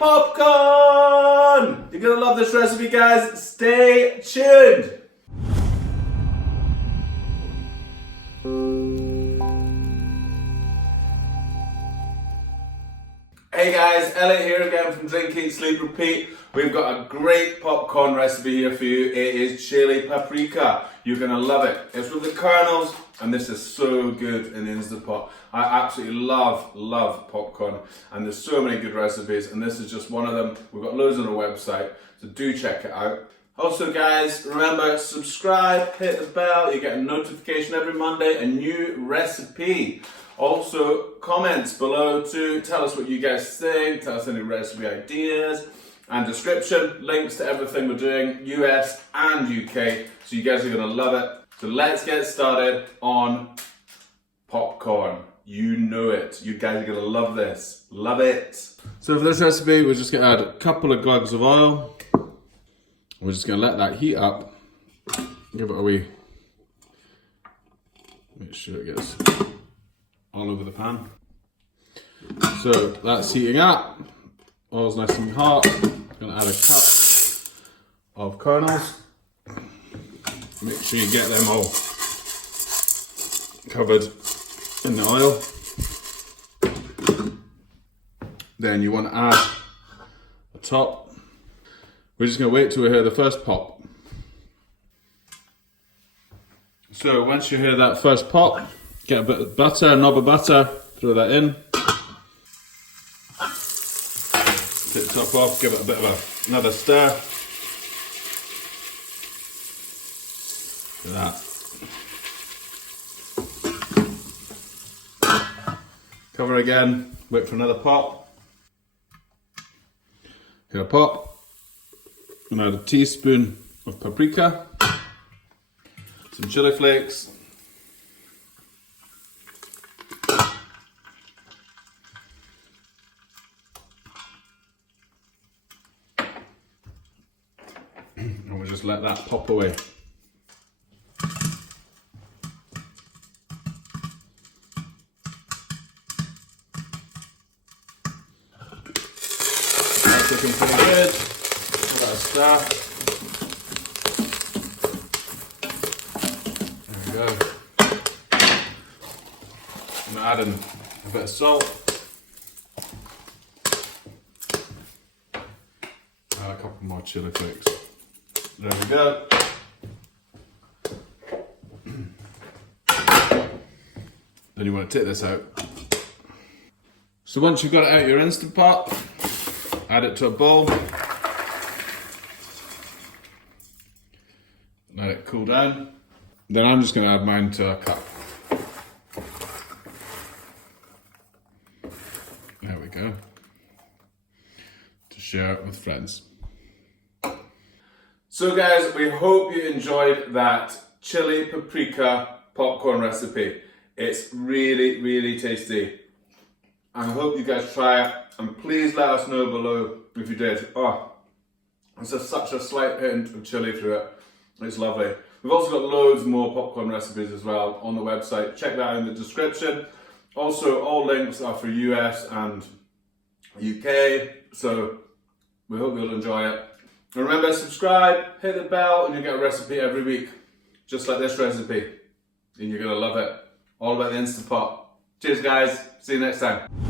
popcorn! You're gonna love this recipe, guys. Stay tuned. Hey guys, Elliot here again from Drink, Eat, Sleep, Repeat. We've got a great popcorn recipe here for you. It is chili paprika. You're gonna love it. It's with the kernels, and this is so good in the Instant Pot. I absolutely love popcorn, and there's so many good recipes, and this is just one of them. We've got loads on our website, so do check it out. Also guys, remember, subscribe, hit the bell, you get a notification every Monday, a new recipe. Also, comments below to tell us what you guys think, tell us any recipe ideas, and description, links to everything we're doing, US and UK, so you guys are gonna love it. So let's get started on popcorn. You know it, you guys are gonna love this, love it. So for this recipe, we're just gonna add a couple of glugs of oil. We're just gonna let that heat up, give it a wee, make sure it gets all over the pan. So that's heating up, oil's nice and hot. I'm gonna add a cup of kernels. Make sure you get them all covered in the oil. Then you want to add the top. We're just going to wait till we hear the first pop. So once you hear that first pop, get a bit of butter, a knob of butter, throw that in. Take the top off, give it a bit of another stir. Look at that. Cover again, wait for another pop. Hear a pop. And add a teaspoon of paprika, some chili flakes, and we'll just let that pop away. That's looking pretty good. Stir. There we go. I'm adding a bit of salt. Add a couple more chili flakes. There we go. Then you want to take this out. So once you've got it out of your Instant Pot, add it to a bowl. Let it cool down. Then I'm just going to add mine to a cup. There we go. To share it with friends. So guys, we hope you enjoyed that chili paprika popcorn recipe. It's really tasty. I hope you guys try it, and please let us know below if you did. Oh, it's just such a slight hint of chili through it. It's lovely. We've also got loads more popcorn recipes as well on the website. Check that out in the description. Also, all links are for US and UK, so we hope you'll enjoy it. And remember, subscribe, hit the bell, and you'll get a recipe every week, just like this recipe. And you're gonna love it. All about the Instant Pot. Cheers guys, see you next time.